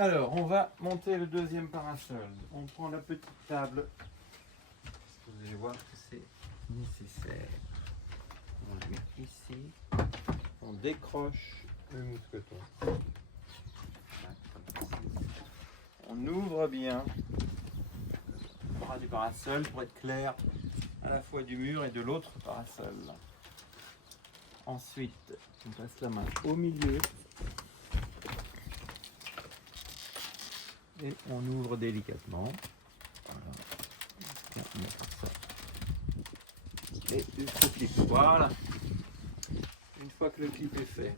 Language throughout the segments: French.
Alors, on va monter le deuxième parasol. On prend la petite table. Vous allez voir que c'est nécessaire. On la met ici. On décroche le mousqueton. On ouvre bien le bras du parasol pour être clair à la fois du mur et de l'autre parasol. Ensuite, on passe la main au milieu. Et on ouvre délicatement. Voilà. On met comme ça. Et jusqu'au clip. Voilà. Une fois que le clip est fait,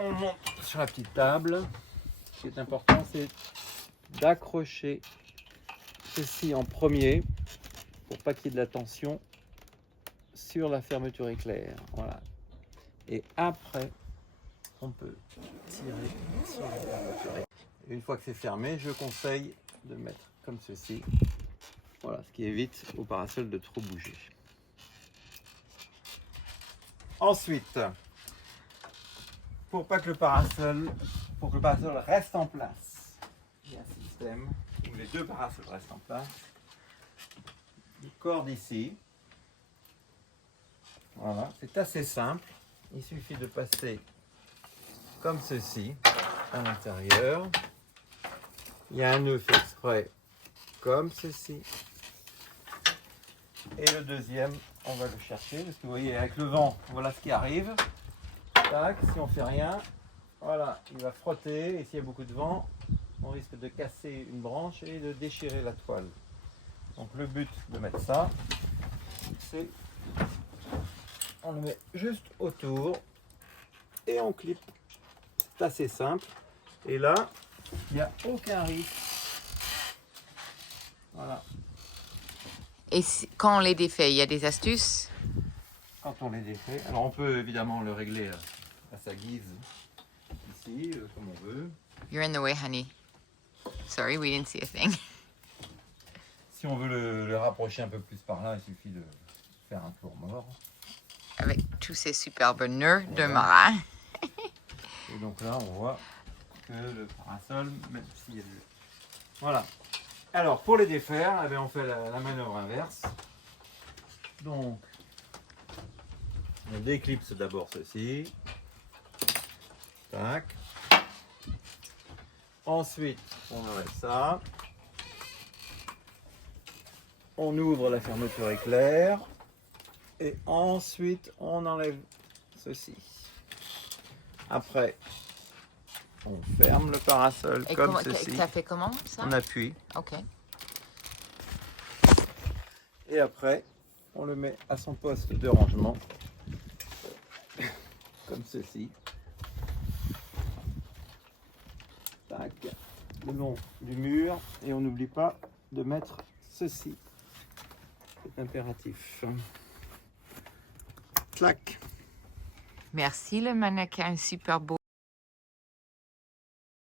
on monte sur la petite table. Ce qui est important, c'est d'accrocher ceci en premier pour pas qu'il y ait de la tension sur la fermeture éclair. Voilà. Et après, on peut tirer sur la fermeture éclair. Et une fois que c'est fermé, je conseille de mettre comme ceci. Voilà, ce qui évite au parasol de trop bouger. Ensuite, pour que le parasol reste en place, il y a un système où les deux parasols restent en place. Une corde ici. Voilà, c'est assez simple. Il suffit de passer comme ceci à l'intérieur. Il y a un nœud fait exprès comme ceci. Et le deuxième, on va le chercher parce que vous voyez avec le vent, voilà ce qui arrive. Tac, si on fait rien, voilà, il va frotter et s'il y a beaucoup de vent, on risque de casser une branche et de déchirer la toile. Donc le but de mettre ça, c'est on le met juste autour et on clip. C'est assez simple. Et là, il n'y a aucun risque. Voilà. Et quand on les défait, il y a des astuces? Quand on les défait, alors on peut évidemment le régler à sa guise ici, comme on veut. You're in the way, honey. Sorry, we didn't see a thing. Si on veut le rapprocher un peu plus par là, il suffit de faire un tour mort. Avec tous ces superbes nœuds de Voilà. marin. Et donc là, on voit que le parasol, même s'il y a du... Voilà. Alors, pour les défaire, eh bien, on fait la manœuvre inverse. Donc, on déclipse d'abord ceci. Tac. Ensuite, on enlève ça. On ouvre la fermeture éclair. Et ensuite, on enlève ceci. Après, on ferme le parasol Et comme ceci. ça fait comment, ça? On appuie. OK. Et après, on le met à son poste de rangement. Comme ceci. Tac. Le long du mur. Et on n'oublie pas de mettre ceci. C'est impératif. Clac. Merci, le mannequin, super beau.